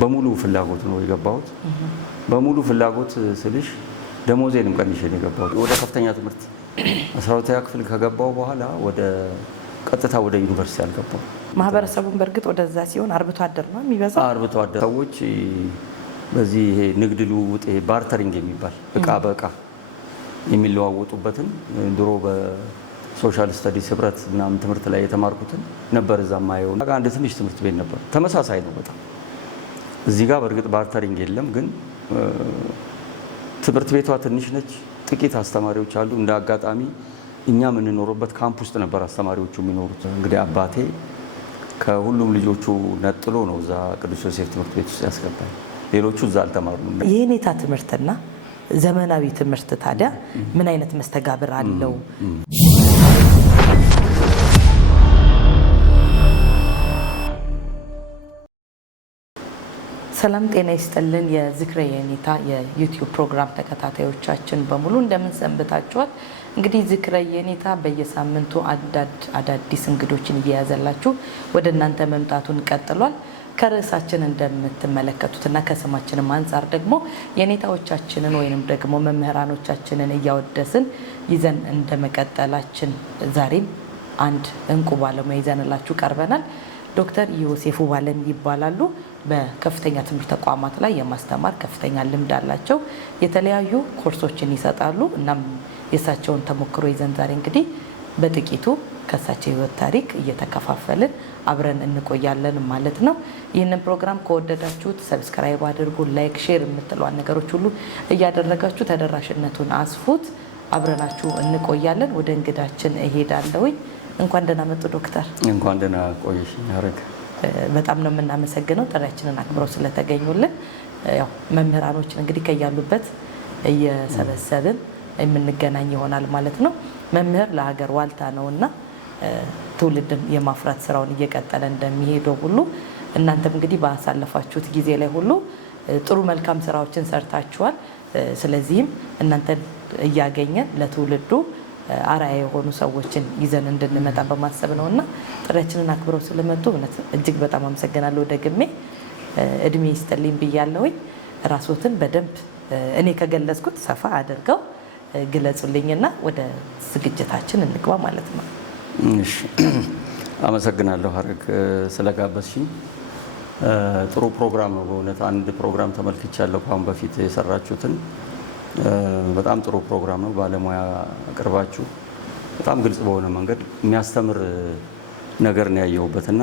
በሙሉ ፍላጎት ነው የገባሁት። በሙሉ ፍላጎት ስልሽ ደሞዜንም ቀንሼ ነው የገባሁት። ወደ ከፍተኛ ትምህርት 12ኛ ክፍል ከገባሁ በኋላ ወደ ቀጥታ ወደ ዩኒቨርሲቲ አልገባሁም። ማህበረሰቡን በእርግጥ ወደዛ ሲሆን አርብቶ አደር ነው የሚበዛው። አርብቶ አደር ሰዎች በዚህ ይሄ ንግድ ልውውጥ ባርተሪንግ የሚባል እቃ በእቃ የሚለዋወጡበትን ድሮ በሶሻል ስተዲስ ህብረት ምናምን ትምህርት ላይ የተማርኩትን ነበር እዛ ማየው። አንድ ትንሽ ትምህርት ቤት ነበር፣ ተመሳሳይ ነው በጣም። እዚህ ጋር በእርግጥ ባርተሪንግ የለም፣ ግን ትምህርት ቤቷ ትንሽ ነች፣ ጥቂት አስተማሪዎች አሉ። እንደ አጋጣሚ እኛ የምንኖርበት ካምፕ ውስጥ ነበር አስተማሪዎቹ የሚኖሩት። እንግዲህ አባቴ ከሁሉም ልጆቹ ነጥሎ ነው እዛ ቅዱስ ዮሴፍ ትምህርት ቤት ውስጥ ያስገባል። ሌሎቹ እዛ አልተማሩም። የኔታ ትምህርትና ዘመናዊ ትምህርት ታዲያ ምን አይነት መስተጋብር አለው? ሰላም ጤና ይስጥልን። የዝክረ የኔታ የዩቲዩብ ፕሮግራም ተከታታዮቻችን በሙሉ እንደምን ሰንብታችኋል? እንግዲህ ዝክረ የኔታ በየሳምንቱ አዳዲስ እንግዶችን እየያዘላችሁ ወደ እናንተ መምጣቱን ቀጥሏል። ከርዕሳችን እንደምትመለከቱትና ከስማችንም አንጻር ደግሞ የኔታዎቻችንን ወይንም ደግሞ መምህራኖቻችንን እያወደስን ይዘን እንደመቀጠላችን ዛሬም አንድ እንቁ ባለሙያ ይዘንላችሁ ቀርበናል። ዶክተር ዮሴፍ ውባለም ይባላሉ። በከፍተኛ ትምህርት ተቋማት ላይ የማስተማር ከፍተኛ ልምድ አላቸው። የተለያዩ ኮርሶችን ይሰጣሉ። እናም የእሳቸውን ተሞክሮ ይዘን ዛሬ እንግዲህ በጥቂቱ ከእሳቸው ህይወት ታሪክ እየተከፋፈልን አብረን እንቆያለን ማለት ነው። ይህንን ፕሮግራም ከወደዳችሁት ሰብስክራይብ አድርጉ፣ ላይክ፣ ሼር የምትለዋን ነገሮች ሁሉ እያደረጋችሁ ተደራሽነቱን አስፉት። አብረናችሁ እንቆያለን። ወደ እንግዳችን እሄዳለሁኝ። እንኳን ደህና መጡ ዶክተር። እንኳን ደህና ቆይሽ ያረግ። በጣም ነው የምናመሰግነው ጥሪያችንን አክብረው ስለተገኙልን። ያው መምህራኖችን እንግዲህ ከያሉበት እየሰበሰብን የምንገናኝ ይሆናል ማለት ነው። መምህር ለሀገር ዋልታ ነውና ትውልድን የማፍራት ስራውን እየቀጠለ እንደሚሄደው ሁሉ እናንተም እንግዲህ ባሳለፋችሁት ጊዜ ላይ ሁሉ ጥሩ መልካም ስራዎችን ሰርታችኋል። ስለዚህም እናንተን እያገኘን ለትውልዱ አርአያ የሆኑ ሰዎችን ይዘን እንድንመጣ በማሰብ ነውና ጥሪያችንን አክብረው ስለመጡ እውነት እጅግ በጣም አመሰግናለሁ። ደግሜ እድሜ ይስጥልኝ ብያለሁኝ። ራስዎትን በደንብ እኔ ከገለጽኩት ሰፋ አድርገው ግለጹልኝና ወደ ዝግጅታችን እንግባ ማለት ነው። እሺ፣ አመሰግናለሁ ሀረግ ስለጋበዝሽኝ። ጥሩ ፕሮግራም ነው በእውነት። አንድ ፕሮግራም ተመልክቻለሁ ከአሁን በፊት የሰራችሁትን። በጣም ጥሩ ፕሮግራም ነው። ባለሙያ አቅርባችሁ በጣም ግልጽ በሆነ መንገድ የሚያስተምር ነገር ነው ያየሁበትና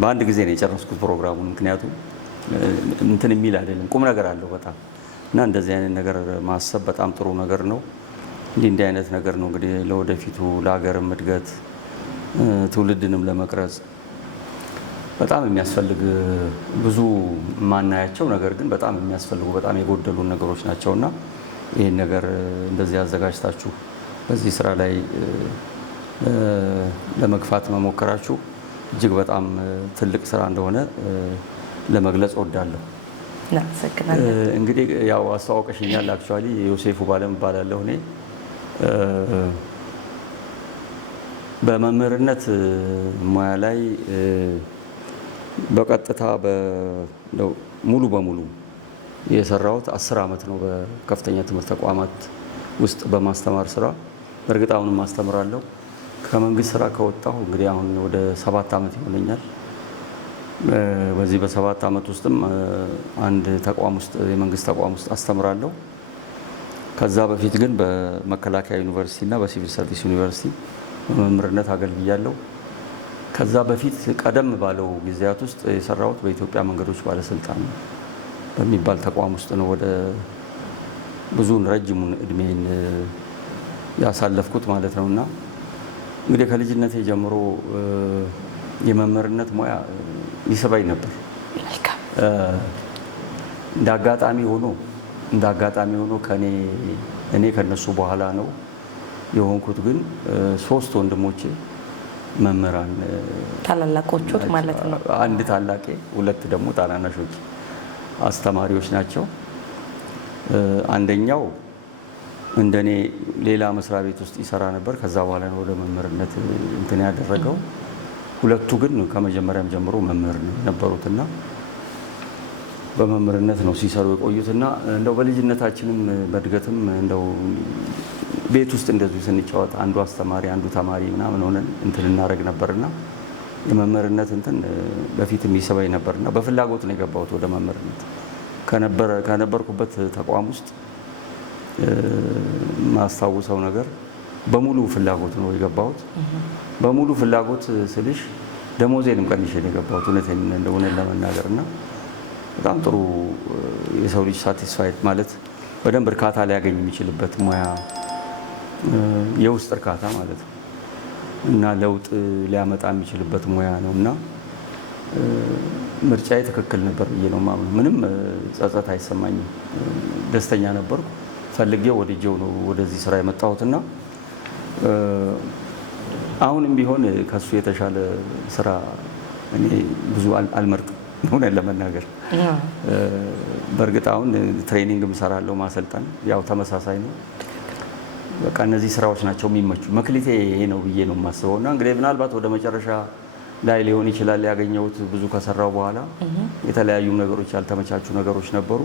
በአንድ ጊዜ ነው የጨረስኩት ፕሮግራሙን። ምክንያቱም እንትን የሚል አይደለም፣ ቁም ነገር አለው በጣም እና እንደዚህ አይነት ነገር ማሰብ በጣም ጥሩ ነገር ነው። እንዲህ አይነት ነገር ነው እንግዲህ ለወደፊቱ ለሀገርም እድገት ትውልድንም ለመቅረጽ በጣም የሚያስፈልግ ብዙ ማናያቸው ነገር ግን በጣም የሚያስፈልጉ በጣም የጎደሉ ነገሮች ናቸውና ይህን ነገር እንደዚህ አዘጋጅታችሁ በዚህ ስራ ላይ ለመግፋት መሞከራችሁ እጅግ በጣም ትልቅ ስራ እንደሆነ ለመግለጽ እወዳለሁ። እንግዲህ ያው አስተዋወቀሽኛል። አክቹዋሊ ዮሴፍ ውባለም እባላለሁ። እኔ በመምህርነት ሙያ ላይ በቀጥታ ሙሉ በሙሉ የሰራሁት 10 ዓመት ነው በከፍተኛ ትምህርት ተቋማት ውስጥ በማስተማር ስራ። በእርግጥ አሁንም አስተምራለሁ። ከመንግስት ስራ ከወጣሁ እንግዲህ አሁን ወደ 7 ዓመት ይሆነኛል። በዚህ በ7 ዓመት ውስጥም አንድ ተቋም ውስጥ የመንግስት ተቋም ውስጥ አስተምራለሁ። ከዛ በፊት ግን በመከላከያ ዩኒቨርሲቲ እና በሲቪል ሰርቪስ ዩኒቨርሲቲ በመምህርነት አገልግያለሁ። ከዛ በፊት ቀደም ባለው ጊዜያት ውስጥ የሰራሁት በኢትዮጵያ መንገዶች ባለስልጣን በሚባል ተቋም ውስጥ ነው ወደ ብዙውን ረጅሙን እድሜን ያሳለፍኩት ማለት ነውና እንግዲህ ከልጅነቴ ጀምሮ የመምህርነት ሙያ ይስበኝ ነበር። እንደ አጋጣሚ ሆኖ እኔ ከነሱ በኋላ ነው የሆንኩት። ግን 3 ወንድሞቼ መምህራን ታላላቆቹት ማለት ነው። አንድ ታላቄ፣ 2 ደግሞ ታናናሾች አስተማሪዎች ናቸው። አንደኛው እንደኔ ሌላ መስሪያ ቤት ውስጥ ይሰራ ነበር። ከዛ በኋላ ነው ወደ መምህርነት እንትን ያደረገው። 2ቱ ግን ከመጀመሪያም ጀምሮ መምህር ነበሩትና በመምህርነት ነው ሲሰሩ የቆዩትና እንደው በልጅነታችንም በእድገትም እንደው ቤት ውስጥ እንደዚሁ ስንጫወት አንዱ አስተማሪ አንዱ ተማሪ ምናምን ሆነን እንትን እናደርግ ነበርና የመምህርነት እንትን በፊት የሚስበኝ ነበርና በፍላጎት ነው የገባሁት ወደ መምህርነት። ከነበርኩበት ተቋም ውስጥ ማስታውሰው ነገር በሙሉ ፍላጎት ነው የገባሁት። በሙሉ ፍላጎት ስልሽ ደሞዜንም ቀንሼ ነው የገባሁት እውነቴን ለመናገርና በጣም ጥሩ የሰው ልጅ ሳቲስፋይድ ማለት በደንብ እርካታ ሊያገኝ የሚችልበት ሙያ የውስጥ እርካታ ማለት ነው እና ለውጥ ሊያመጣ የሚችልበት ሙያ ነው እና ምርጫዬ ትክክል ነበር ብዬ ነው የማምነው። ምንም ጸጸት አይሰማኝም። ደስተኛ ነበርኩ። ፈልጌው ወድጄው ነው ወደዚህ ስራ የመጣሁትና አሁንም ቢሆን ከሱ የተሻለ ስራ እኔ ብዙ አልመርጥም ሆነ ለመናገር። በእርግጥ አሁን ትሬኒንግም እሰራለሁ፣ ማሰልጠን ያው ተመሳሳይ ነው። በቃ እነዚህ ስራዎች ናቸው የሚመቹ። መክሊቴ ይሄ ነው ብዬ ነው የማስበው እና እንግዲህ ምናልባት ወደ መጨረሻ ላይ ሊሆን ይችላል ያገኘሁት ብዙ ከሰራው በኋላ የተለያዩ ነገሮች ያልተመቻቹ ነገሮች ነበሩ።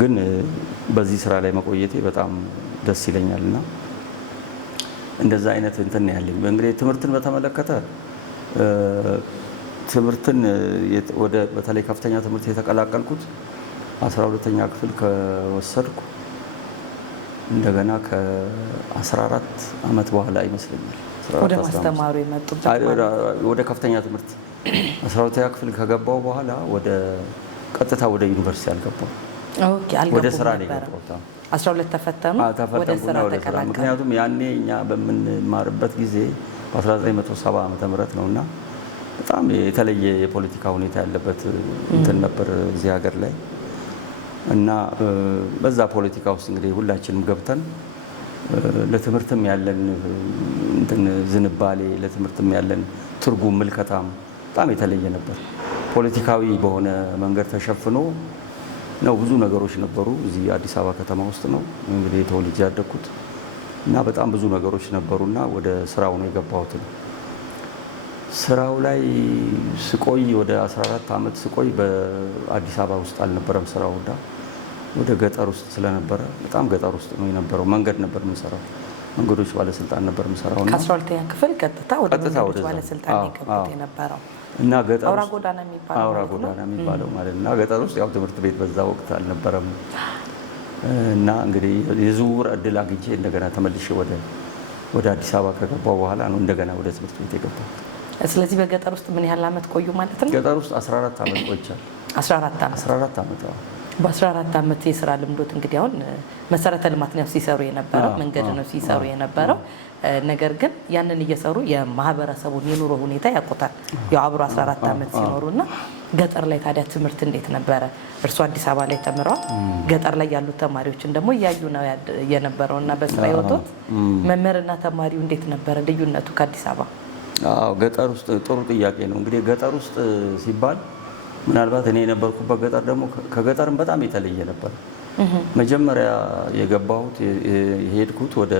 ግን በዚህ ስራ ላይ መቆየቴ በጣም ደስ ይለኛልና እንደዛ አይነት እንትን ያለኝ። እንግዲህ ትምህርትን በተመለከተ ትምህርትን ወደ በተለይ ከፍተኛ ትምህርት የተቀላቀልኩት 12ኛ ክፍል ከወሰድኩ እንደገና ከ14 ዓመት በኋላ ይመስለኛል ወደ ማስተማሩ የመጡት ወደ ከፍተኛ ትምህርት 12ኛ ክፍል ከገባው በኋላ ወደ ቀጥታ ወደ ዩኒቨርሲቲ አልገባው። ኦኬ፣ አልገባው ወደ ስራ ነው የገባሁት። 12 ተፈተኑ፣ ወደ ስራ ተቀላቀሉ። ምክንያቱም ያኔ እኛ በምንማርበት ጊዜ በ1970 ዓመተ ምህረት ነውና በጣም የተለየ የፖለቲካ ሁኔታ ያለበት እንትን ነበር እዚህ ሀገር ላይ እና በዛ ፖለቲካ ውስጥ እንግዲህ ሁላችንም ገብተን ለትምህርትም ያለን እንትን ዝንባሌ ለትምህርትም ያለን ትርጉም ምልከታም በጣም የተለየ ነበር። ፖለቲካዊ በሆነ መንገድ ተሸፍኖ ነው ብዙ ነገሮች ነበሩ። እዚህ አዲስ አበባ ከተማ ውስጥ ነው እንግዲህ ተወልጄ ያደግኩት እና በጣም ብዙ ነገሮች ነበሩና ወደ ስራው ነው የገባሁት። ስራው ላይ ስቆይ ወደ 14 ዓመት ስቆይ በአዲስ አበባ ውስጥ አልነበረም ስራው ዳ ወደ ገጠር ውስጥ ስለነበረ በጣም ገጠር ውስጥ ነው የነበረው። መንገድ ነበር የምንሰራው፣ መንገዶች ባለስልጣን ነበር የምንሰራው እና ከ12ኛ ክፍል ቀጥታ ወደ መንገዶች ባለስልጣን የገቡት የነበረው እና ገጠር አውራ ጎዳና የሚባለው አውራ ጎዳና የሚባለው ማለት እና ገጠር ውስጥ ያው ትምህርት ቤት በዛ ወቅት አልነበረም እና እንግዲህ የዝውውር እድል አግኝቼ እንደገና ተመልሼ ወደ አዲስ አበባ ከገባው በኋላ ነው እንደገና ወደ ትምህርት ቤት የገባው። ስለዚህ በገጠር ውስጥ ምን ያህል ዓመት ቆዩ ማለት ነው? ገጠር ውስጥ 14 ዓመት ቆይቻለሁ። 14 ዓመት። በ14 ዓመት የስራ ልምዶት እንግዲህ አሁን መሰረተ ልማት ነው ሲሰሩ የነበረው፣ መንገድ ነው ሲሰሩ የነበረው። ነገር ግን ያንን እየሰሩ የማህበረሰቡን የኑሮ ሁኔታ ያውቁታል። ያው አብሮ 14 ዓመት ሲኖሩና ገጠር ላይ ታዲያ ትምህርት እንዴት ነበረ? እርሱ አዲስ አበባ ላይ ተምረዋል። ገጠር ላይ ያሉት ተማሪዎችን ደግሞ እያዩ ነው የነበረውና በስራ ህይወቶት መምህርና ተማሪው እንዴት ነበረ ልዩነቱ ከአዲስ አበባ? አዎ፣ ገጠር ውስጥ ጥሩ ጥያቄ ነው። እንግዲህ ገጠር ውስጥ ሲባል ምናልባት እኔ የነበርኩበት ገጠር ደግሞ ከገጠርም በጣም የተለየ ነበር። መጀመሪያ የገባሁት የሄድኩት ወደ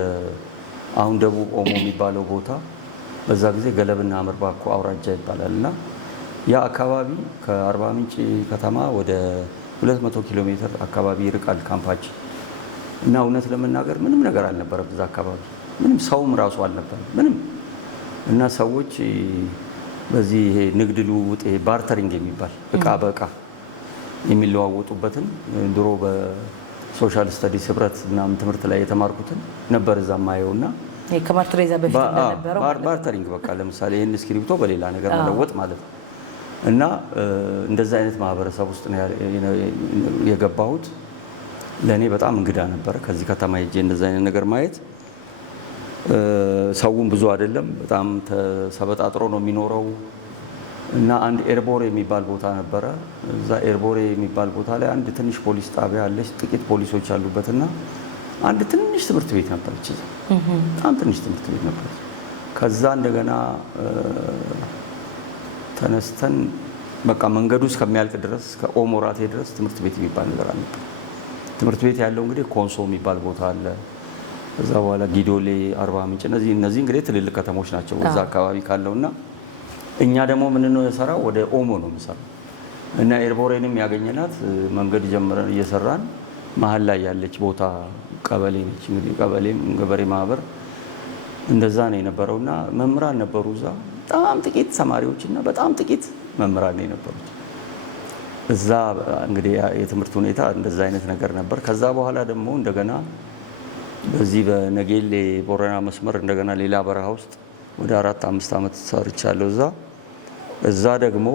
አሁን ደቡብ ኦሞ የሚባለው ቦታ፣ በዛ ጊዜ ገለብና አምርባኮ አውራጃ ይባላል እና ያ አካባቢ ከአርባ ምንጭ ከተማ ወደ 200 ኪሎ ሜትር አካባቢ ይርቃል ካምፓችን እና እውነት ለመናገር ምንም ነገር አልነበረም እዛ አካባቢ። ምንም ሰውም ራሱ አልነበረም ምንም እና ሰዎች በዚህ ይሄ ንግድ ልውውጥ ይሄ ባርተሪንግ የሚባል እቃ በእቃ የሚለዋወጡበትን ድሮ በሶሻል ስተዲስ ህብረት ምናምን ትምህርት ላይ የተማርኩትን ነበር እዛ ማየውና ከማርትሬዛ በፊት እንደነበረው ባርተሪንግ በቃ ለምሳሌ ይሄን እስክሪፕቶ በሌላ ነገር መለወጥ ማለት ነው። እና እንደዛ አይነት ማህበረሰብ ውስጥ ነው የገባሁት። ለእኔ በጣም እንግዳ ነበር ከዚህ ከተማ ሄጄ እንደዛ አይነት ነገር ማየት። ሰውም ብዙ አይደለም፣ በጣም ተሰበጣጥሮ ነው የሚኖረው እና አንድ ኤርቦሬ የሚባል ቦታ ነበረ። እዛ ኤርቦሬ የሚባል ቦታ ላይ አንድ ትንሽ ፖሊስ ጣቢያ አለች፣ ጥቂት ፖሊሶች ያሉበትና አንድ ትንሽ ትምህርት ቤት ነበረች። በጣም ትንሽ ትምህርት ቤት ነበረች። ከዛ እንደገና ተነስተን በቃ መንገዱ እስከሚያልቅ ድረስ ከኦሞ ራቴ ድረስ ትምህርት ቤት የሚባል ነገር አልነበር። ትምህርት ቤት ያለው እንግዲህ ኮንሶ የሚባል ቦታ አለ። ከዛ በኋላ ጊዶሌ፣ አርባ ምንጭ እነዚህ እንግዲህ ትልልቅ ከተሞች ናቸው እዛ አካባቢ ካለውና እኛ ደግሞ ምን ነው የሰራው ወደ ኦሞ ነው የምሰራው። እና ኤርቦሬንም ያገኘናት መንገድ ጀምረን እየሰራን መሀል ላይ ያለች ቦታ ቀበሌ ነች። እንግዲህ ቀበሌም ገበሬ ማህበር እንደዛ ነው የነበረውና መምህራን ነበሩ እዛ በጣም ጥቂት ተማሪዎችና በጣም ጥቂት መምህራን ነው የነበሩት። እዛ እንግዲህ የትምህርት ሁኔታ እንደዛ አይነት ነገር ነበር። ከዛ በኋላ ደግሞ እንደገና በዚህ በነጌሌ ቦረና መስመር እንደገና ሌላ በረሃ ውስጥ ወደ 4-5 ዓመት ሰርቻለሁ። እዛ ደግሞ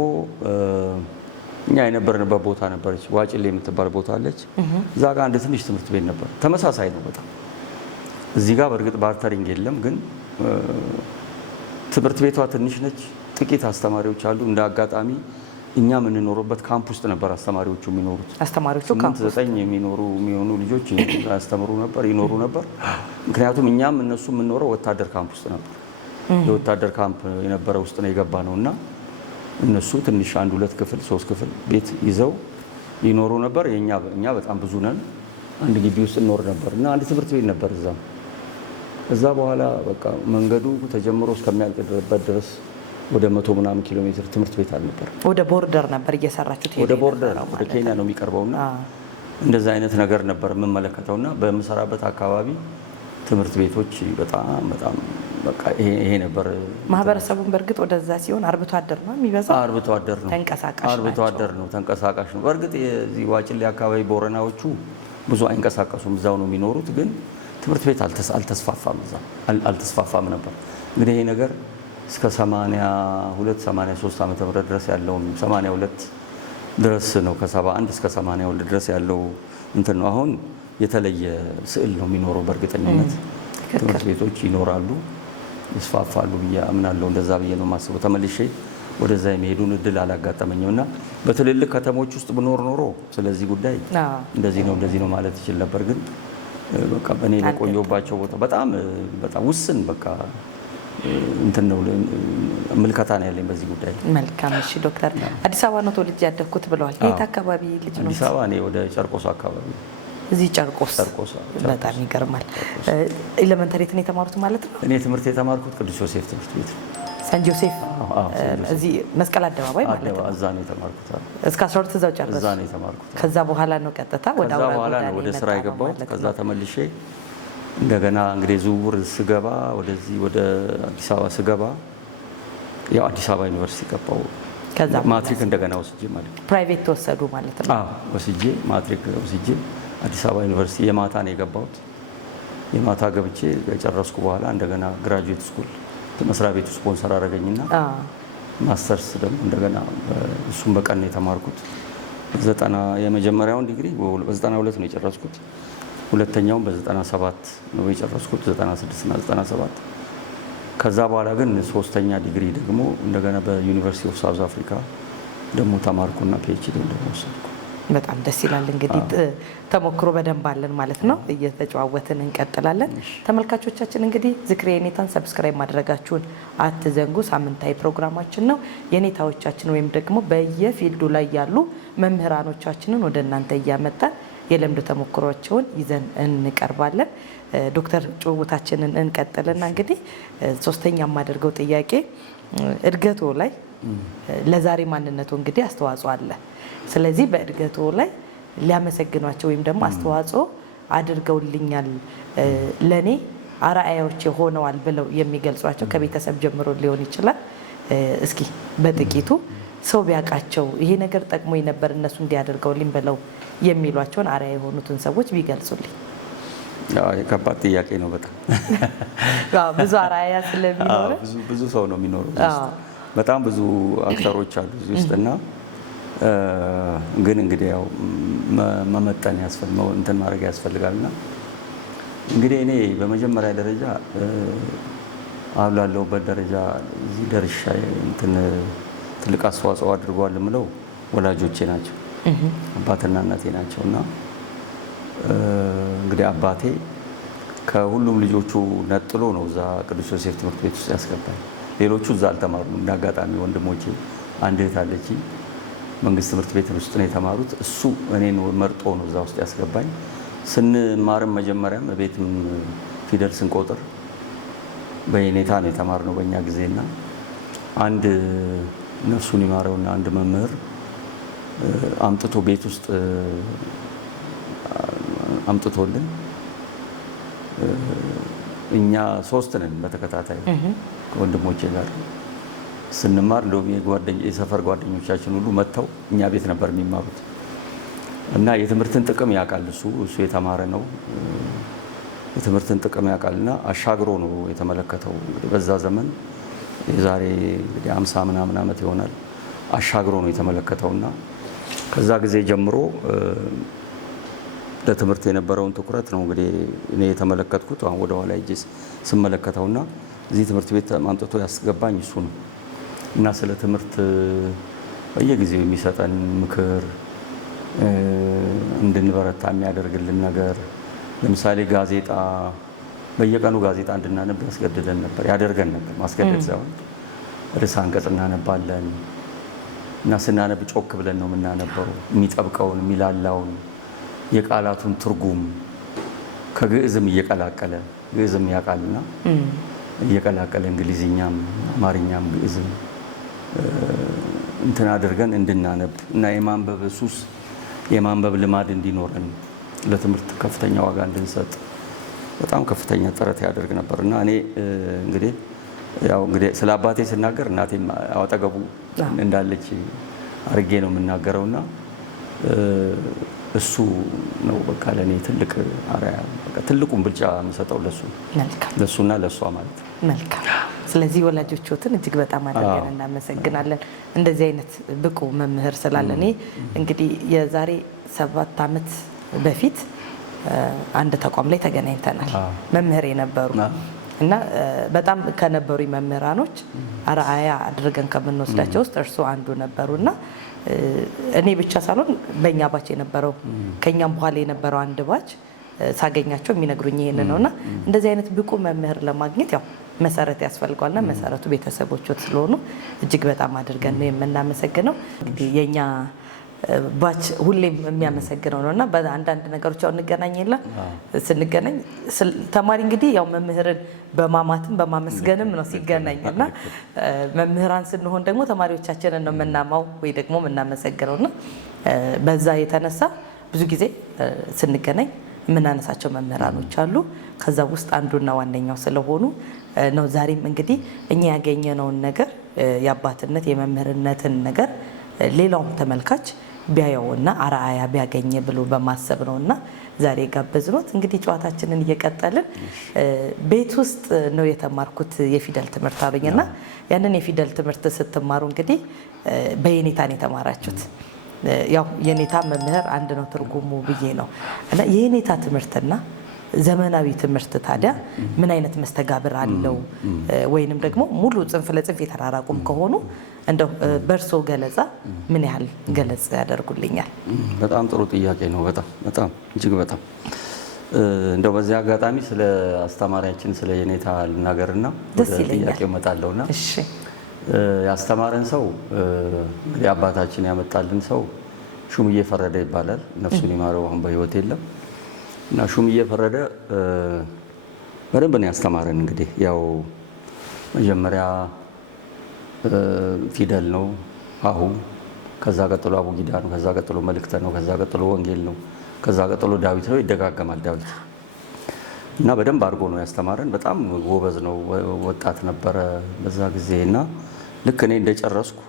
እኛ የነበርንበት ቦታ ነበረች ዋጭሌ የምትባል ቦታ አለች። እዛ ጋር አንድ ትንሽ ትምህርት ቤት ነበር። ተመሳሳይ ነው በጣም። እዚህ ጋር በእርግጥ ባርተሪንግ የለም፣ ግን ትምህርት ቤቷ ትንሽ ነች፣ ጥቂት አስተማሪዎች አሉ። እንደ አጋጣሚ እኛ የምንኖርበት ካምፕ ውስጥ ነበር አስተማሪዎቹ የሚኖሩት። አስተማሪዎቹ ካምፕ 9 የሚሆኑ ልጆች ያስተምሩ ነበር፣ ይኖሩ ነበር። ምክንያቱም እኛም እነሱ የምንኖረው ወታደር ካምፕ ውስጥ ነበር። የወታደር ካምፕ የነበረ ውስጥ ነው የገባ ነው እና እነሱ ትንሽ 1-2 ክፍል 3 ክፍል ቤት ይዘው ይኖሩ ነበር። እኛ በጣም ብዙ ነን፣ አንድ ግቢ ውስጥ እንኖር ነበር እና አንድ ትምህርት ቤት ነበር እዛ። ከዛ በኋላ በቃ መንገዱ ተጀምሮ እስከሚያልቅበት ድረስ ወደ 100 ምናምን ኪሎ ሜትር ትምህርት ቤት አልነበር። ወደ ቦርደር ነበር እየሰራችሁት? ወደ ቦርደር ወደ ኬንያ ነው የሚቀርበውና እንደዛ አይነት ነገር ነበር የምመለከተውና በምሰራበት አካባቢ ትምህርት ቤቶች በጣም በቃ ይሄ ነበር። ማህበረሰቡን በእርግጥ ወደዛ ሲሆን አርብቶ አደር ነው የሚበዛው። አርብቶ አደር ነው፣ ተንቀሳቃሽ ነው። በእርግጥ የዚህ ዋጭሌ አካባቢ ቦረናዎቹ ብዙ አይንቀሳቀሱም፣ እዛው ነው የሚኖሩት። ግን ትምህርት ቤት አልተስፋፋም፣ እዛ አልተስፋፋም ነበር። እንግዲህ ይሄ ነገር እስከ 82-83 ዓመተ ምህረት ድረስ ያለው 82 ድረስ ነው። ከ71 እስከ 82 ድረስ ያለው እንትን ነው። አሁን የተለየ ስዕል ነው የሚኖረው። በእርግጠኝነት ትምህርት ቤቶች ይኖራሉ፣ ይስፋፋሉ ብዬ አምናለሁ። እንደዛ ብዬ ነው የማስበው። ተመልሼ ወደዛ የሚሄዱን እድል አላጋጠመኝም እና በትልልቅ ከተሞች ውስጥ ብኖር ኖሮ ስለዚህ ጉዳይ እንደዚህ ነው ማለት ይችል ነበር። ግን በቃ በእኔ በቆየሁባቸው ቦታ በጣም ውስን በቃ እንትን ነው ምልከታ ነው ያለኝ በዚህ ጉዳይ። መልካም። እሺ ዶክተር፣ አዲስ አበባ ነው ተወልጄ ያደግኩት ብለዋል። የት አካባቢ ልጅ ነው? አዲስ አበባ እኔ ወደ ጨርቆስ አካባቢ። እዚህ ጨርቆስ። በጣም ይገርማል። ኤሌመንተሪ ነው የተማሩት ማለት ነው? እኔ ትምህርት የተማርኩት ቅዱስ ዮሴፍ ትምህርት ቤት ነው። ሰንት ዮሴፍ እዚህ መስቀል አደባባይ ማለት ነው። እዛ ነው የተማርኩት። እስከ 12 እዛው ጨረስኩ። እዛ ነው የተማርኩት። ከዛ በኋላ ነው ቀጥታ ወደ ስራ የገባሁት። ከዛ ተመልሼ እንደገና እንግዲህ ዝውውር ስገባ ወደዚህ ወደ አዲስ አበባ ስገባ ያው አዲስ አበባ ዩኒቨርሲቲ ገባሁ። ከዛ ማትሪክ እንደገና ወስጄ ማለት ነው። ፕራይቬት ተወሰዱ ማለት ነው? ወስጄ ማትሪክ ወስጄ አዲስ አበባ ዩኒቨርሲቲ የማታ ነው የገባሁት። የማታ ገብቼ ከጨረስኩ በኋላ እንደገና ግራጁዌት ስኩል መስሪያ ቤቱ ስፖንሰር አደረገኝና ማስተርስ ደግሞ እንደገና እሱም በቀን ነው የተማርኩት። የመጀመሪያውን ዲግሪ በ92 ነው የጨረስኩት። ሁለተኛውን በ97 ነው የጨረስኩት፣ 96 እና 97። ከዛ በኋላ ግን ሶስተኛ ዲግሪ ደግሞ እንደገና በዩኒቨርሲቲ ኦፍ ሳውዝ አፍሪካ ደግሞ ተማርኩና ፒኤችዲ ደግሞ ወሰድኩ። በጣም ደስ ይላል። እንግዲህ ተሞክሮ በደንብ አለን ማለት ነው። እየተጨዋወትን እንቀጥላለን። ተመልካቾቻችን እንግዲህ ዝክሬ የኔታን ሰብስክራይብ ማድረጋችሁን አትዘንጉ። ሳምንታዊ ፕሮግራማችን ነው። የኔታዎቻችን ወይም ደግሞ በየፊልዱ ላይ ያሉ መምህራኖቻችንን ወደ እናንተ እያመጣን የልምድ ተሞክሮቸውን ይዘን እንቀርባለን። ዶክተር ጭውውታችንን እንቀጥልና እንግዲህ ሶስተኛ የማደርገው ጥያቄ እድገቶ ላይ ለዛሬ ማንነቱ እንግዲህ አስተዋጽኦ አለ። ስለዚህ በእድገቶ ላይ ሊያመሰግኗቸው ወይም ደግሞ አስተዋጽኦ አድርገውልኛል፣ ለኔ አርአያዎች ሆነዋል ብለው የሚገልጿቸው ከቤተሰብ ጀምሮ ሊሆን ይችላል። እስኪ በጥቂቱ ሰው ቢያውቃቸው ይሄ ነገር ጠቅሞኝ ነበር እነሱ እንዲያደርገውልኝ ብለው የሚሏቸውን አርአያ የሆኑትን ሰዎች ቢገልጹልኝ። ከባድ ጥያቄ ነው በጣም። ብዙ አርአያ ስለሚኖር ብዙ ሰው ነው የሚኖረው። በጣም ብዙ አክተሮች አሉ እዚህ ውስጥና ግን እንግዲህ ያው መመጠን እንትን ማድረግ ያስፈልጋልና እንግዲህ እኔ በመጀመሪያ ደረጃ አሁን ላለሁበት ደረጃ እዚህ ደርሻ እንትን ትልቅ አስተዋጽኦ አድርገዋል የምለው ወላጆቼ ናቸው፣ አባትና እናቴ ናቸው። እና እንግዲህ አባቴ ከሁሉም ልጆቹ ነጥሎ ነው እዛ ቅዱስ ዮሴፍ ትምህርት ቤት ውስጥ ያስገባኝ። ሌሎቹ እዛ አልተማሩም። እንደ አጋጣሚ ወንድሞቼ አንድ እህት አለች፣ መንግስት ትምህርት ቤት ውስጥ ነው የተማሩት። እሱ እኔን መርጦ ነው እዛ ውስጥ ያስገባኝ። ስንማርም መጀመሪያም ቤትም ፊደል ስንቆጥር በየኔታ ነው የተማርነው በእኛ ጊዜና አንድ ነፍሱን ይማረውና አንድ መምህር አምጥቶ ቤት ውስጥ አምጥቶልን እኛ 3 ነን በተከታታይ ከወንድሞቼ ጋር ስንማር እንደውም የሰፈር ጓደኞቻችን ሁሉ መጥተው እኛ ቤት ነበር የሚማሩት እና የትምህርትን ጥቅም ያውቃል። እሱ የተማረ ነው። የትምህርትን ጥቅም ያውቃልና አሻግሮ ነው የተመለከተው። እንግዲህ በዛ ዘመን የዛሬ 50 ምናምን ዓመት ይሆናል አሻግሮ ነው የተመለከተውና ከዛ ጊዜ ጀምሮ ለትምህርት የነበረውን ትኩረት ነው እንግዲህ እኔ የተመለከትኩት። አሁን ወደ ኋላ ሂጄ ስመለከተውና እዚህ ትምህርት ቤት ማምጥቶ ያስገባኝ እሱ ነው እና ስለ ትምህርት በየጊዜው የሚሰጠን ምክር፣ እንድንበረታ የሚያደርግልን ነገር፣ ለምሳሌ ጋዜጣ በየቀኑ ጋዜጣ እንድናነብ ያስገድደን ነበር፣ ያደርገን ነበር። ማስገደድ ሳይሆን ርዕሰ አንቀጽ እናነባለን እና ስናነብ ጮክ ብለን ነው የምናነበው። የሚጠብቀውን የሚላላውን የቃላቱን ትርጉም ከግዕዝም እየቀላቀለ ግዕዝም ያውቃልና እየቀላቀለ እንግሊዝኛም አማርኛም ግዕዝም እንትን አድርገን እንድናነብ እና የማንበብ ሱስ የማንበብ ልማድ እንዲኖረን ለትምህርት ከፍተኛ ዋጋ እንድንሰጥ በጣም ከፍተኛ ጥረት ያደርግ ነበር እና እኔ እንግዲህ ስለ አባቴ ስናገር እናቴም አጠገቡ እንዳለች አርጌ ነው የምናገረውና እሱ ነው በቃ ለኔ ትልቅ አርአያ፣ በቃ ትልቁን ብልጫ የምሰጠው ለሱና ለሷ ማለት ነው። መልካም። ስለዚህ ወላጆችዎትን እጅግ በጣም አድርገን እናመሰግናለን። እንደዚህ አይነት ብቁ መምህር ስላለ እኔ እንግዲህ የዛሬ 7 ዓመት በፊት አንድ ተቋም ላይ ተገናኝተናል። መምህር የነበሩ እና በጣም ከነበሩ መምህራኖች አርአያ አድርገን ከምንወስዳቸው ውስጥ እርሱ አንዱ ነበሩና እኔ ብቻ ሳልሆን በእኛ ባች የነበረው ከኛም በኋላ የነበረው አንድ ባች ሳገኛቸው የሚነግሩኝ ይሄን ነውና እንደዚህ አይነት ብቁ መምህር ለማግኘት ያው መሰረት ያስፈልጋልና መሰረቱ ቤተሰቦችዎት ስለሆኑ እጅግ በጣም አድርገን ነው የምናመሰግነው። እንግዲህ የኛ ባች ሁሌም የሚያመሰግነው ነውና በአንዳንድ ነገሮች ያው እንገናኝ የለ ስንገናኝ ተማሪ እንግዲህ ያው መምህርን በማማትም በማመስገንም ነው ሲገናኝና መምህራን ስንሆን ደግሞ ተማሪዎቻችንን ነው የምናማው ወይ ደግሞ የምናመሰግነውና በዛ የተነሳ ብዙ ጊዜ ስንገናኝ የምናነሳቸው መምህራኖች አሉ። ከዛ ውስጥ አንዱና ዋነኛው ስለሆኑ ነው ዛሬም እንግዲህ እኛ ያገኘነውን ነገር የአባትነት የመምህርነትን ነገር ሌላውም ተመልካች ቢያየውና አርአያ ቢያገኝ ብሎ በማሰብ ነውና ዛሬ ጋበዝኖት። እንግዲህ ጨዋታችንን እየቀጠልን ቤት ውስጥ ነው የተማርኩት የፊደል ትምህርት አሉኝና ያንን የፊደል ትምህርት ስትማሩ እንግዲህ በየኔታን የተማራችሁት ያው የኔታ መምህር አንድ ነው ትርጉሙ ብዬ ነው እና የኔታ ትምህርትና ዘመናዊ ትምህርት ታዲያ ምን አይነት መስተጋብር አለው? ወይንም ደግሞ ሙሉ ጽንፍ ለጽንፍ የተራራቁም ከሆኑ እንደው በርሶ ገለጻ ምን ያህል ገለጽ ያደርጉልኛል? በጣም ጥሩ ጥያቄ ነው። በጣም እጅግ በጣም እንደው በዚህ አጋጣሚ ስለ አስተማሪያችን ስለ የኔታ ልናገርና ጥያቄው እመጣለሁና እሺ። ያስተማረን ሰው እንግዲህ አባታችን ያመጣልን ሰው ሹምዬ ፈረደ ይባላል። ነፍሱን ይማረው፣ አሁን በህይወት የለም። እና ሹምዬ ፈረደ በደንብ ነው ያስተማረን። እንግዲህ ያው መጀመሪያ ፊደል ነው አሁ፣ ከዛ ቀጥሎ አቡጊዳ ነው፣ ከዛ ቀጥሎ መልእክተ ነው፣ ከዛ ቀጥሎ ወንጌል ነው፣ ከዛ ቀጥሎ ዳዊት ነው። ይደጋገማል ዳዊት እና በደንብ አድርጎ ነው ያስተማረን። በጣም ጎበዝ ነው። ወጣት ነበረ በዛ ጊዜ እና ልክ እኔ እንደጨረስኩ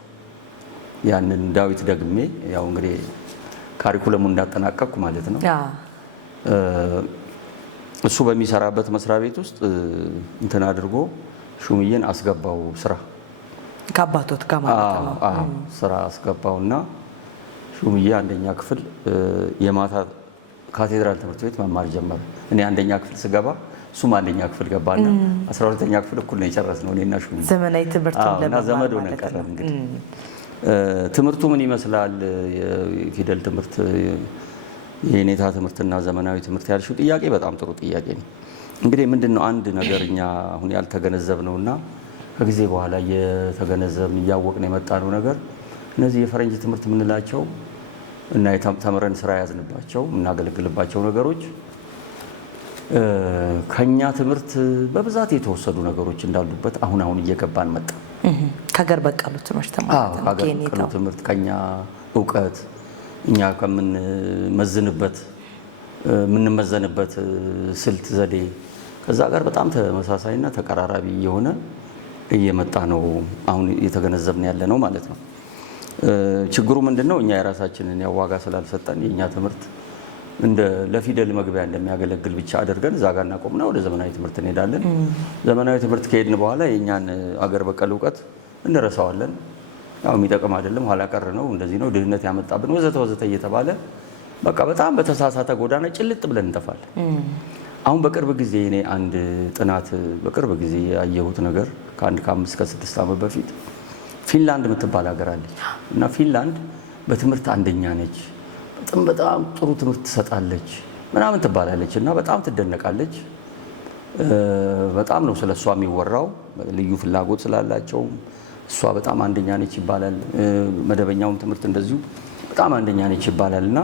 ያንን ዳዊት ደግሜ ያው እንግዲህ ካሪኩለሙ እንዳጠናቀቅኩ ማለት ነው እሱ በሚሰራበት መስሪያ ቤት ውስጥ እንትን አድርጎ ሹምዬን አስገባው ስራ ከአባቶት ጋር ማለት ነው። ስራ አስገባውና ሹምዬ አንደኛ ክፍል የማታ ካቴድራል ትምህርት ቤት መማር ጀመረ። እኔ አንደኛ ክፍል ስገባ እሱም አንደኛ ክፍል ገባና 12ኛ ክፍል እኩል ነው የጨረስነው እኔና ሹምዬ። ዘመናዊ ትምህርት እና ዘመድ ሆነን ቀረን። እንግዲህ ትምህርቱ ምን ይመስላል? የፊደል ትምህርት የኔታ ትምህርትና ዘመናዊ ትምህርት ያልሽው ጥያቄ በጣም ጥሩ ጥያቄ ነው። እንግዲህ ምንድነው አንድ ነገር እኛ አሁን ያልተገነዘብነውና ከጊዜ በኋላ እየተገነዘብን እያወቅን የመጣነው ነገር እነዚህ የፈረንጅ ትምህርት የምንላቸው እና ተምረን ስራ ያዝንባቸው የምናገለግልባቸው ነገሮች ከኛ ትምህርት በብዛት የተወሰዱ ነገሮች እንዳሉበት አሁን እየገባን መጣ። ከሀገር በቀሉ ትምህርት ማለት ነው። ከሀገር በቀሉ ትምህርት ከኛ እውቀት እኛ የምንመዘንበት ስልት ዘዴ ከዛ ጋር በጣም ተመሳሳይና ተቀራራቢ የሆነ እየመጣ ነው አሁን እየተገነዘብን ያለ ነው ማለት ነው። ችግሩ ምንድነው? እኛ የራሳችንን ዋጋ ስላልሰጠን የኛ ትምህርት እንደ ለፊደል መግቢያ እንደሚያገለግል ብቻ አድርገን እዛ ጋር እናቆምና ወደ ዘመናዊ ትምህርት እንሄዳለን። ዘመናዊ ትምህርት ከሄድን በኋላ የኛን አገር በቀል እውቀት እንረሳዋለን። ያው የሚጠቅም አይደለም፣ ኋላ ቀር ነው፣ እንደዚህ ነው፣ ድህነት ያመጣብን ወዘተ ወዘተ እየተባለ በቃ በጣም በተሳሳተ ጎዳና ጭልጥ ብለን እንጠፋለን። አሁን በቅርብ ጊዜ እኔ አንድ ጥናት በቅርብ ጊዜ ያየሁት ነገር ከ5 ከ6 ዓመት በፊት ፊንላንድ የምትባል ሀገር አለች እና ፊንላንድ በትምህርት አንደኛ ነች፣ በጣም ጥሩ ትምህርት ትሰጣለች ምናምን ትባላለች እና በጣም ትደነቃለች። በጣም ነው ስለሷ የሚወራው፣ ልዩ ፍላጎት ስላላቸው እሷ በጣም አንደኛ ነች ይባላል። መደበኛውን ትምህርት እንደዚሁ በጣም አንደኛ ነች ይባላል። እና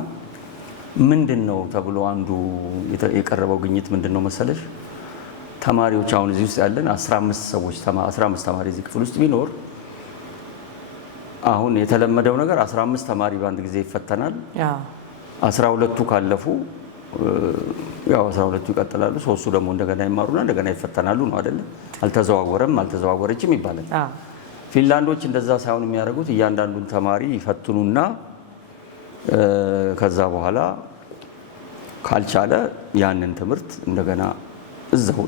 ምንድን ነው ተብሎ አንዱ የቀረበው ግኝት ምንድን ነው መሰለሽ? ተማሪዎች አሁን እዚህ ውስጥ ያለን 15 ተማሪ እዚህ ክፍል ውስጥ ቢኖር አሁን የተለመደው ነገር 15 ተማሪ በአንድ ጊዜ ይፈተናል። 12ቱ ካለፉ ያው 12ቱ ይቀጥላሉ፣ ሶስቱ ደግሞ እንደገና ይማሩና እንደገና ይፈተናሉ ነው አይደለ? አልተዘዋወረችም ይባላል። ፊንላንዶች እንደዛ ሳይሆን የሚያደርጉት እያንዳንዱን ተማሪ ይፈትኑና ከዛ በኋላ ካልቻለ ያንን ትምህርት እንደገና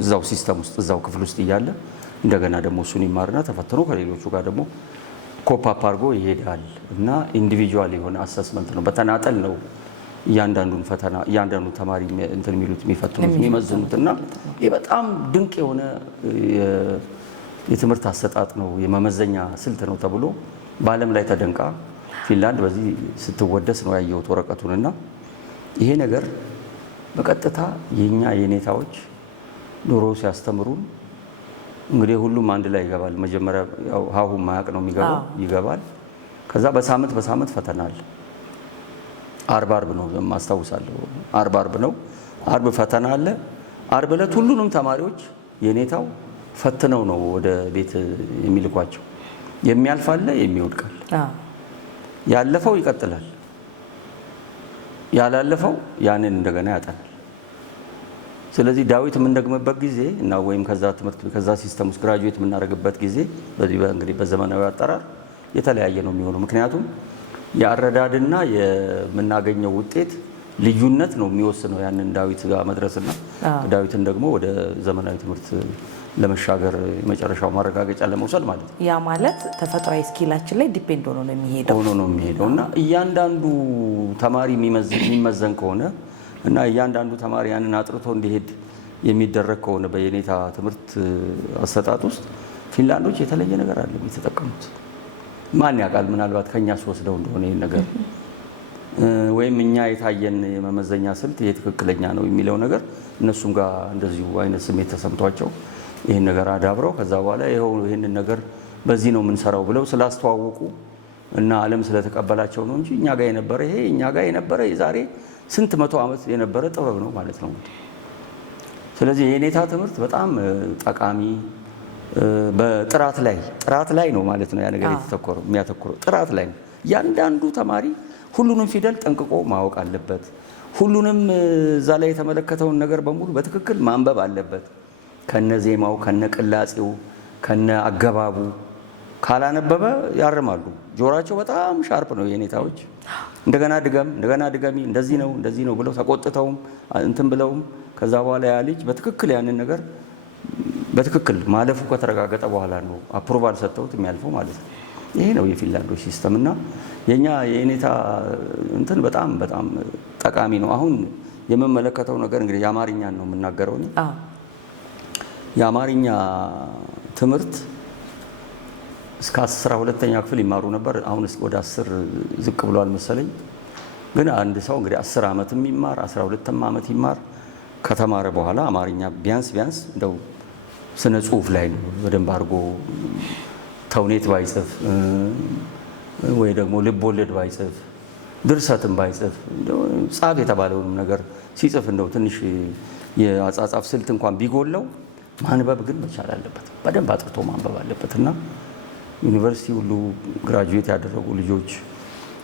እዛው ሲስተም ውስጥ እዛው ክፍል ውስጥ እያለ እንደገና ደግሞ እሱን ይማርና ተፈትኖ ከሌሎቹ ጋር ደግሞ ኮፓፕ አድርጎ ይሄዳል። እና ኢንዲቪጁዋል የሆነ አሰስመንት ነው፣ በተናጠል ነው እያንዳንዱን ፈተና እያንዳንዱ ተማሪ እንትን የሚሉት የሚፈትኑት የሚመዝኑት። እና ይህ በጣም ድንቅ የሆነ የትምህርት አሰጣጥ ነው፣ የመመዘኛ ስልት ነው ተብሎ በዓለም ላይ ተደንቃ ፊንላንድ በዚህ ስትወደስ ነው ያየሁት ወረቀቱን። እና ይሄ ነገር በቀጥታ የኛ የኔታዎች ዶሮ ሲያስተምሩን እንግዲህ ሁሉም አንድ ላይ ይገባል። መጀመሪያ ያው ሀሁ ማያቅ ነው የሚገባው ይገባል። ከዛ በሳምንት ፈተና አለ። አርብ ነው የማስታውሳለሁ። አርብ ነው። አርብ ፈተና አለ። አርብ ዕለት ሁሉንም ተማሪዎች የኔታው ፈትነው ነው ወደ ቤት የሚልኳቸው። የሚያልፍ አለ፣ የሚወድቅ አለ። ያለፈው ይቀጥላል፣ ያላለፈው ያንን እንደገና ያጠናል። ስለዚህ ዳዊት የምንደግምበት ጊዜ እና ወይም ከዛ ሲስተም ውስጥ ግራጁዌት የምናደርግበት ጊዜ በዚህ እንግዲህ በዘመናዊ አጠራር የተለያየ ነው የሚሆነው። ምክንያቱም የአረዳድና የምናገኘው ውጤት ልዩነት ነው የሚወስነው ያንን ዳዊት ጋር መድረስና ዳዊትን ደግሞ ወደ ዘመናዊ ትምህርት ለመሻገር የመጨረሻው ማረጋገጫ ለመውሰድ ማለት ነው። ያ ማለት ተፈጥሯዊ ስኪላችን ላይ ዲፔንድ ሆኖ ነው የሚሄደው እና እያንዳንዱ ተማሪ የሚመዘን ከሆነ እና እያንዳንዱ ተማሪ ያንን አጥርቶ እንዲሄድ የሚደረግ ከሆነ በየኔታ ትምህርት አሰጣጥ ውስጥ ፊንላንዶች የተለየ ነገር አለ የተጠቀሙት። ማን ያውቃል? ምናልባት ከኛስ ወስደው እንደሆነ ይሄን ነገር ወይም እኛ የታየን የመመዘኛ ስልት ይሄ ትክክለኛ ነው የሚለው ነገር እነሱም ጋር እንደዚሁ አይነት ስሜት ተሰምቷቸው ይሄን ነገር አዳብረው ከዛ በኋላ ይሄንን ነገር በዚህ ነው የምንሰራው ብለው ስላስተዋወቁ እና ዓለም ስለተቀበላቸው ነው እንጂ እኛ ጋር የነበረ የዛሬ ስንት መቶ ዓመት የነበረ ጥበብ ነው ማለት ነው። ስለዚህ የኔታ ትምህርት በጣም ጠቃሚ በጥራት ላይ ነው ማለት ነው። ያ ነገር የሚያተኩረው ጥራት ላይ ነው። እያንዳንዱ ተማሪ ሁሉንም ፊደል ጠንቅቆ ማወቅ አለበት። ሁሉንም እዛ ላይ የተመለከተውን ነገር በሙሉ በትክክል ማንበብ አለበት። ከነ ዜማው፣ ከነ ቅላጼው፣ ከነ አገባቡ ካላነበበ ያርማሉ። ጆሯቸው በጣም ሻርፕ ነው የኔታዎች። እንደገና ድገሚ እንደዚህ ነው ብለው ተቆጥተውም እንትን ብለውም ከዛ በኋላ ያ ልጅ በትክክል ያንን ነገር በትክክል ማለፉ ከተረጋገጠ በኋላ ነው አፕሮቫል ሰጥተውት የሚያልፈው ማለት ነው። ይሄ ነው የፊንላንዶች ሲስተም እና የኛ የኔታ እንትን በጣም ጠቃሚ ነው። አሁን የምመለከተው ነገር እንግዲህ የአማርኛን ነው የምናገረው። የአማርኛ ትምህርት እስከ 12ኛ ክፍል ይማሩ ነበር። አሁን ወደ 10 ዝቅ ብሏል መሰለኝ። ግን አንድ ሰው እንግዲህ 10 ዓመትም ይማር 12ም ዓመት ይማር ከተማረ በኋላ አማርኛ ቢያንስ እንደው ስነ ጽሁፍ ላይ ነው በደንብ አድርጎ ተውኔት ባይጽፍ ወይ ደግሞ ልብ ወለድ ባይጽፍ ድርሰትም ባይጽፍ ጻፍ የተባለውን ነገር ሲጽፍ እንደው ትንሽ የአጻጻፍ ስልት እንኳን ቢጎለው ማንበብ ግን መቻል አለበት። በደንብ አጥርቶ ማንበብ አለበት እና ዩኒቨርሲቲ ሁሉ ግራጁዌት ያደረጉ ልጆች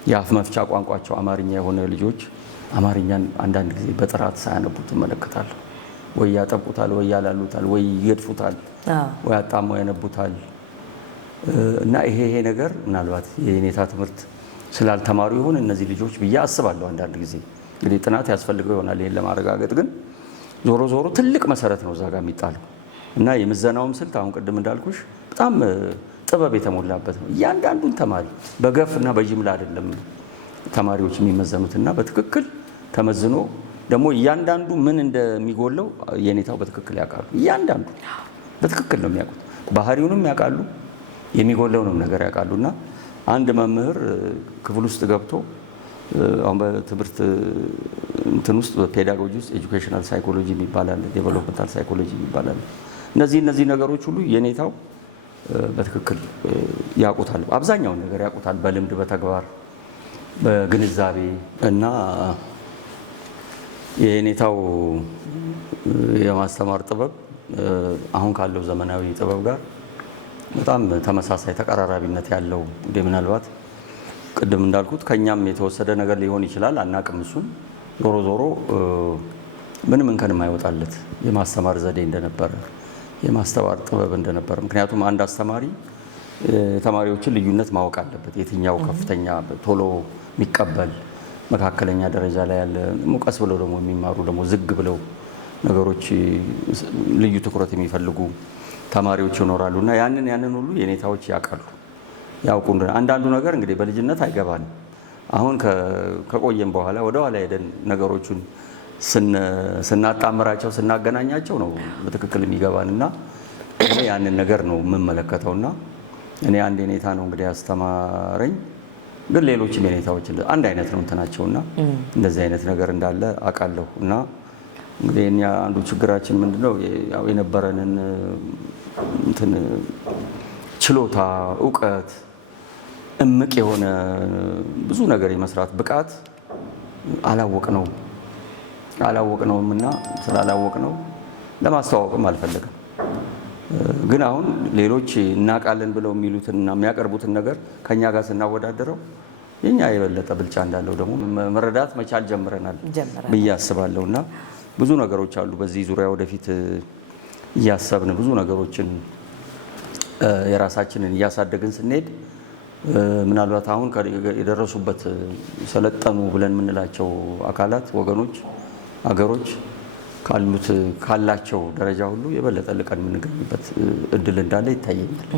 የአፍ መፍቻ ቋንቋቸው አማርኛ የሆነ ልጆች አማርኛን አንዳንድ ጊዜ በጥራት ሳያነቡት እመለከታለሁ። ወይ ያጠቁታል፣ ወይ ያላሉታል፣ ወይ ይገድፉታል፣ ወይ አጣመው ያነቡታል። እና ይሄ ነገር ምናልባት የኔታ ትምህርት ስላልተማሩ ይሆን እነዚህ ልጆች ብዬ አስባለሁ። አንዳንድ ጊዜ እንግዲህ ጥናት ያስፈልገው ይሆናል ይሄን ለማረጋገጥ። ግን ዞሮ ዞሮ ትልቅ መሰረት ነው እዛ ጋር የሚጣለው እና የምዘናውም ስልት አሁን ቅድም እንዳልኩሽ በጣም ጥበብ የተሞላበት ነው። እያንዳንዱን ተማሪ በገፍ እና በጅምላ አይደለም ተማሪዎች የሚመዘኑት እና በትክክል ተመዝኖ ደግሞ እያንዳንዱ ምን እንደሚጎለው የኔታው በትክክል ያውቃሉ። እያንዳንዱ በትክክል ነው የሚያውቁት። ባህሪውንም ያውቃሉ፣ የሚጎለውንም ነገር ያውቃሉ። እና አንድ መምህር ክፍል ውስጥ ገብቶ አሁን በትምህርት እንትን ውስጥ በፔዳጎጂ ውስጥ ኤጁኬሽናል ሳይኮሎጂ የሚባላል፣ ዴቨሎፕመንታል ሳይኮሎጂ የሚባላል። እነዚህ ነገሮች ሁሉ የኔታው በትክክል ያውቁታል። አብዛኛውን ነገር ያውቁታል፣ በልምድ በተግባር በግንዛቤ እና የኔታው የማስተማር ጥበብ አሁን ካለው ዘመናዊ ጥበብ ጋር በጣም ተመሳሳይ ተቀራራቢነት ያለው እንደ ምናልባት ቅድም እንዳልኩት ከኛም የተወሰደ ነገር ሊሆን ይችላል፣ አናቅም። እሱን ዞሮ ዞሮ ምንም እንከን የማይወጣለት የማስተማር ዘዴ እንደነበረ የማስተማር ጥበብ እንደነበረ። ምክንያቱም አንድ አስተማሪ ተማሪዎችን ልዩነት ማወቅ አለበት። የትኛው ከፍተኛ ቶሎ የሚቀበል መካከለኛ ደረጃ ላይ ያለ ሙቀስ ብለው ደግሞ የሚማሩ ደግሞ ዝግ ብለው ነገሮች ልዩ ትኩረት የሚፈልጉ ተማሪዎች ይኖራሉ እና ያንን ሁሉ የኔታዎች ያውቁ። አንዳንዱ ነገር እንግዲህ በልጅነት አይገባንም። አሁን ከቆየም በኋላ ወደ ኋላ ሄደን ነገሮቹን ስናጣምራቸው ስናገናኛቸው ነው በትክክል የሚገባን እና ያንን ነገር ነው የምመለከተውና እኔ አንድ የኔታ ነው እንግዲህ ያስተማረኝ፣ ግን ሌሎችም የኔታዎች አንድ አይነት ነው እንትናቸውና እንደዚህ አይነት ነገር እንዳለ አውቃለሁ። እና እንግዲህ እኛ አንዱ ችግራችን ምንድነው ያው የነበረንን እንትን ችሎታ፣ እውቀት፣ እምቅ የሆነ ብዙ ነገር የመስራት ብቃት አላወቅነውም እና ስላላወቅነው ለማስተዋወቅም አልፈለግም። ግን አሁን ሌሎች እናውቃለን ብለው የሚሉትን እና የሚያቀርቡትን ነገር ከኛ ጋር ስናወዳደረው የኛ የበለጠ ብልጫ እንዳለው ደግሞ መረዳት መቻል ጀምረናል ብዬ አስባለሁ። እና ብዙ ነገሮች አሉ በዚህ ዙሪያ ወደፊት እያሰብን ብዙ ነገሮችን የራሳችንን እያሳደግን ስንሄድ ምናልባት አሁን የደረሱበት ሰለጠኑ ብለን የምንላቸው አካላት፣ ወገኖች፣ አገሮች ካላቸው ደረጃ ሁሉ የበለጠ ልቀን የምንገኝበት እድል እንዳለ ይታየኛል።